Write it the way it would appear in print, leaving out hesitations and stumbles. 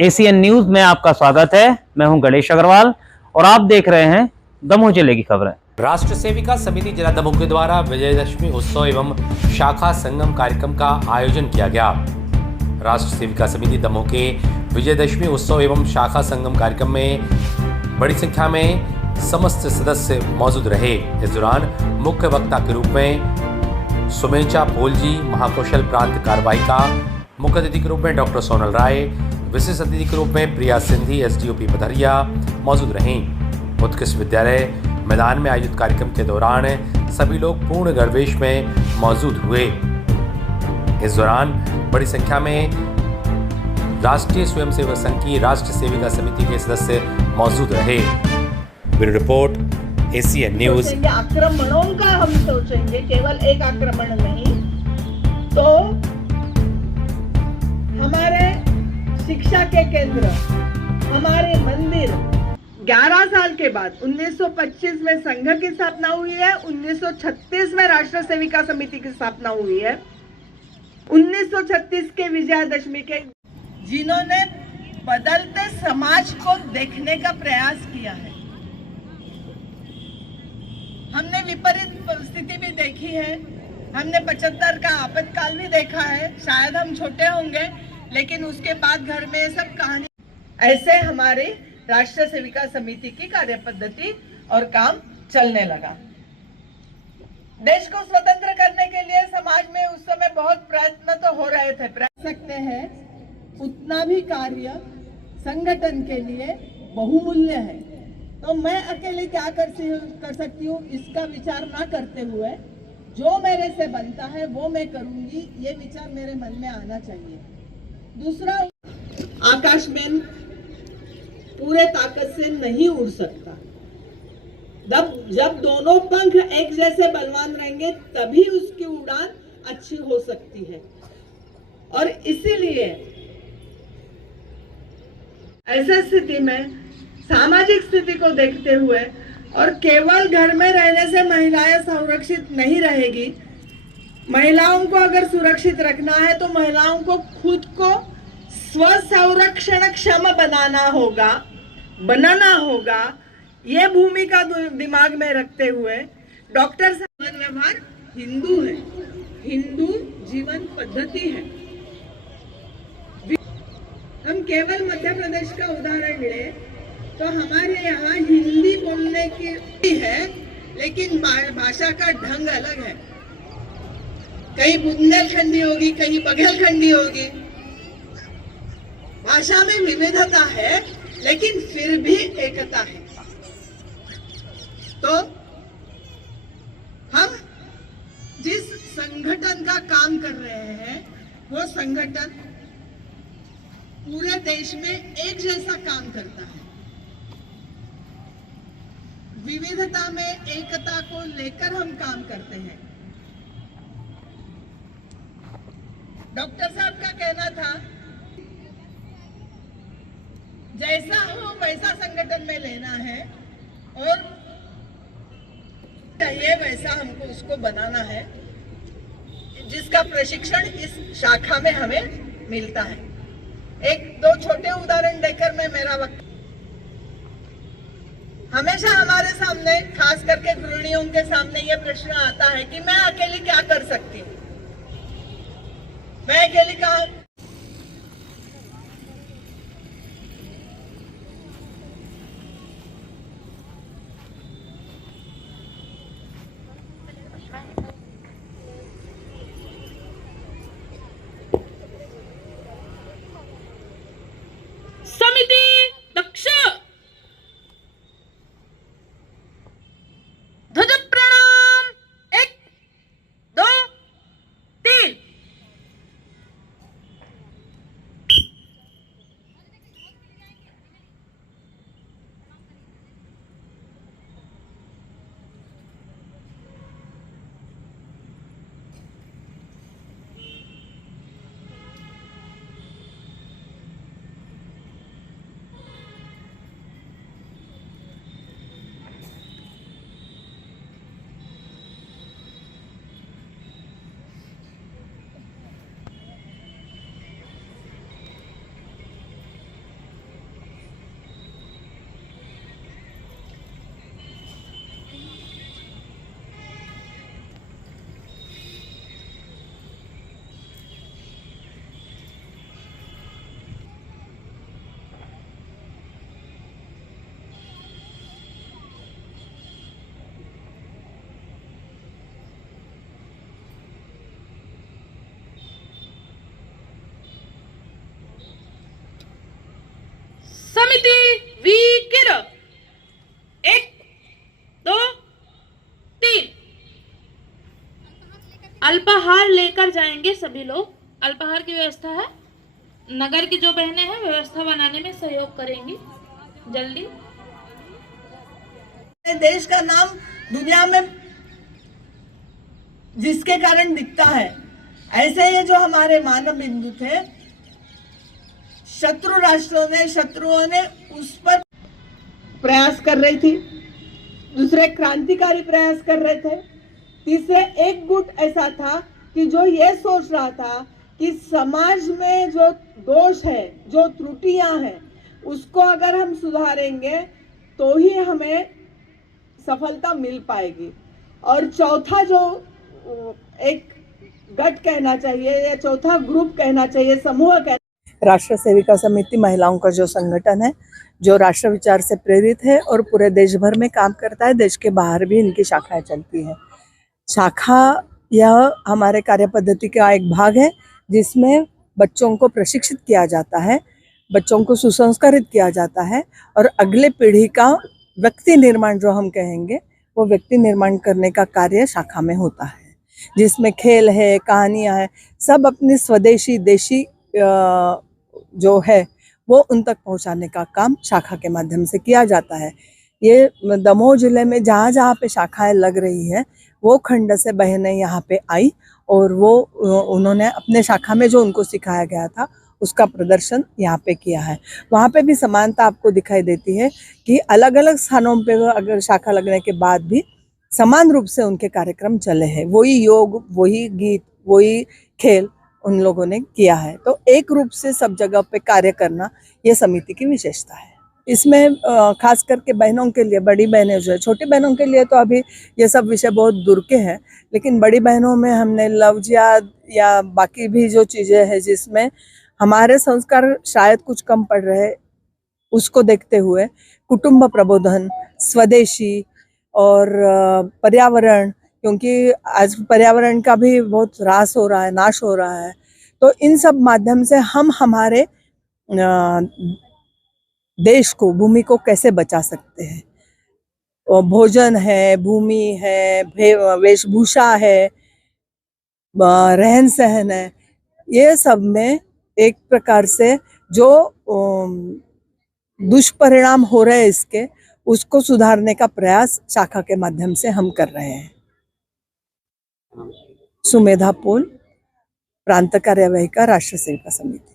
ACN news में आपका स्वागत है। मैं हूं गणेश अग्रवाल और आप देख रहे हैं दमोह जिले की खबरें। राष्ट्र सेविका समिति जिला दमोह के द्वारा विजयदशमी उत्सव एवं शाखा संगम कार्यक्रम का आयोजन किया गया। राष्ट्र सेविका समिति दमोह के विजयदशमी उत्सव एवं शाखा संगम कार्यक्रम में बड़ी संख्या में समस्त सदस्य मौजूद रहे। इस दौरान मुख्य वक्ता के रूप में सुमेचा पोलजी, महाकौशल प्रांत कार्यवाहिका, मुख्य अतिथि के रूप में डॉक्टर सोनल राय, विशेष अतिथि के रूप में प्रिया सिंधी, एसडीओपी पथरिया मौजूद रहीं। उत्कृष्ट विद्यालय मैदान में आयोजित कार्यक्रम के दौरान सभी लोग पूर्ण गणवेश में मौजूद हुए। इस दौरान बड़ी संख्या में राष्ट्रीय स्वयंसेवक संघ की राष्ट्र सेविका समिति के सदस्य मौजूद रहे। Bureau report, ACN news. आक्रमणों का हम सोचेंगे, केवल एक आक्रमण नहीं, तो हमारे शिक्षा के केंद्र, हमारे मंदिर 11 साल के बाद 1925 में संघ की स्थापना हुई है, 1936 में राष्ट्र सेविका समिति की स्थापना हुई है। 1936 के विजयादशमी के जिन्होंने बदलते समाज को देखने का प्रयास किया है। हमने विपरीत स्थिति भी देखी है, हमने 75 का आपातकाल भी देखा है। शायद हम छोटे होंगे, लेकिन उसके बाद घर में सब कहानी। ऐसे हमारी राष्ट्र सेविका समिति की कार्य पद्धति और काम चलने लगा। देश को स्वतंत्र करने के लिए समाज में उस समय बहुत प्रयत्न तो हो रहे थे। सकते हैं उतना भी कार्य संगठन के लिए बहुमूल्य है। तो मैं अकेले क्या कर सकती हूँ, इसका विचार ना करते हुए जो मेरे से बनता है वो मैं करूंगी, ये विचार मेरे मन में आना चाहिए। दूसरा, आकाश में पूरे ताकत से नहीं उड़ सकता। जब दोनों पंख एक जैसे बलवान रहेंगे तभी उसकी उड़ान अच्छी हो सकती है। और इसीलिए ऐसी स्थिति में सामाजिक स्थिति को देखते हुए और केवल घर में रहने से महिलाएं सुरक्षित नहीं रहेगी। महिलाओं को अगर सुरक्षित रखना है तो महिलाओं को खुद को स्व संरक्षण क्षम बनाना होगा। ये भूमिका दिमाग में रखते हुए डॉक्टर साहब व्यवहार हिंदू है, हिंदू जीवन पद्धति है। हम केवल मध्य प्रदेश का उदाहरण ले तो हमारे यहाँ हिंदी बोलने की है, लेकिन भाषा का ढंग अलग है। कहीं बुंदेलखंडी होगी, कहीं बघेलखंडी होगी। भाषा में विविधता है, लेकिन फिर भी एकता है। तो हम जिस संगठन का काम कर रहे हैं वो संगठन पूरे देश में एक जैसा काम करता है। विविधता में एकता को लेकर हम काम करते हैं। डॉक्टर साहब का कहना था, जैसा हो वैसा संगठन में लेना है और चाहिए वैसा हमको उसको बनाना है, जिसका प्रशिक्षण इस शाखा में हमें मिलता है। एक दो छोटे उदाहरण देकर मैं मेरा वक्त, हमेशा हमारे सामने, खास करके गृहिणियों के सामने ये प्रश्न आता है कि मैं अकेली क्या कर सकती हूँ, मैं अकेली कहाँ। समिति दक्ष ध्वज प्रणाम। 1 2 3। समिति वीकिर 1 2 3 अल्पाहार लेकर जाएंगे सभी लोग। अल्पाहार की व्यवस्था है, नगर की जो बहनें हैं व्यवस्था बनाने में सहयोग करेंगी जल्दी। देश का नाम दुनिया में जिसके कारण दिखता है, ऐसे ये जो हमारे मानव बिंदु थे, शत्रुओं ने उस पर प्रयास कर रही थी, दूसरे क्रांतिकारी प्रयास कर रहे थे, तीसरे एक गुट ऐसा था कि जो ये सोच रहा था कि समाज में जो दोष है, जो त्रुटियां हैं, उसको अगर हम सुधारेंगे तो ही हमें सफलता मिल पाएगी। और चौथा जो एक गट कहना चाहिए या चौथा ग्रुप कहना चाहिए, समूह कहना, राष्ट्र सेविका समिति महिलाओं का जो संगठन है, जो राष्ट्र विचार से प्रेरित है और पूरे देश भर में काम करता है, देश के बाहर भी इनकी शाखाएं चलती है। शाखा यह हमारे कार्य पद्धति का एक भाग है जिसमें बच्चों को प्रशिक्षित किया जाता है, बच्चों को सुसंस्कारित किया जाता है और अगले पीढ़ी का व्यक्ति निर्माण जो हम कहेंगे वो व्यक्ति निर्माण करने का कार्य शाखा में होता है, जिसमें खेल है, कहानियाँ हैं, सब अपनी स्वदेशी देशी जो है वो उन तक पहुंचाने का काम शाखा के माध्यम से किया जाता है। ये दमोह जिले में जहाँ जहाँ पे शाखाएं लग रही है वो खंड से बहनें यहाँ पे आई और वो उन्होंने अपने शाखा में जो उनको सिखाया गया था उसका प्रदर्शन यहाँ पे किया है। वहाँ पे भी समानता आपको दिखाई देती है कि अलग अलग स्थानों पे अगर शाखा लगने के बाद भी समान रूप से उनके कार्यक्रम चले हैं। वही योग, वही गीत, वही खेल उन लोगों ने किया है। तो एक रूप से सब जगह पे कार्य करना ये समिति की विशेषता है। इसमें खास करके बहनों के लिए, बड़ी बहनें जो है, छोटी बहनों के लिए तो अभी ये सब विषय बहुत दूर के हैं, लेकिन बड़ी बहनों में हमने लव जिहाद या बाकी भी जो चीज़ें हैं जिसमें हमारे संस्कार शायद कुछ कम पड़ रहे, उसको देखते हुए कुटुंब प्रबोधन, स्वदेशी और पर्यावरण, क्योंकि आज पर्यावरण का भी बहुत ह्रास हो रहा है, नाश हो रहा है, तो इन सब माध्यम से हम हमारे देश को, भूमि को कैसे बचा सकते हैं। और भोजन है, भूमि है, वेशभूषा है, रहन सहन है, ये सब में एक प्रकार से जो दुष्परिणाम हो रहे हैं इसके, उसको सुधारने का प्रयास शाखा के माध्यम से हम कर रहे हैं। सुमेधा पोल, प्रांत कार्यवाहिका, राष्ट्र सेविका समिति।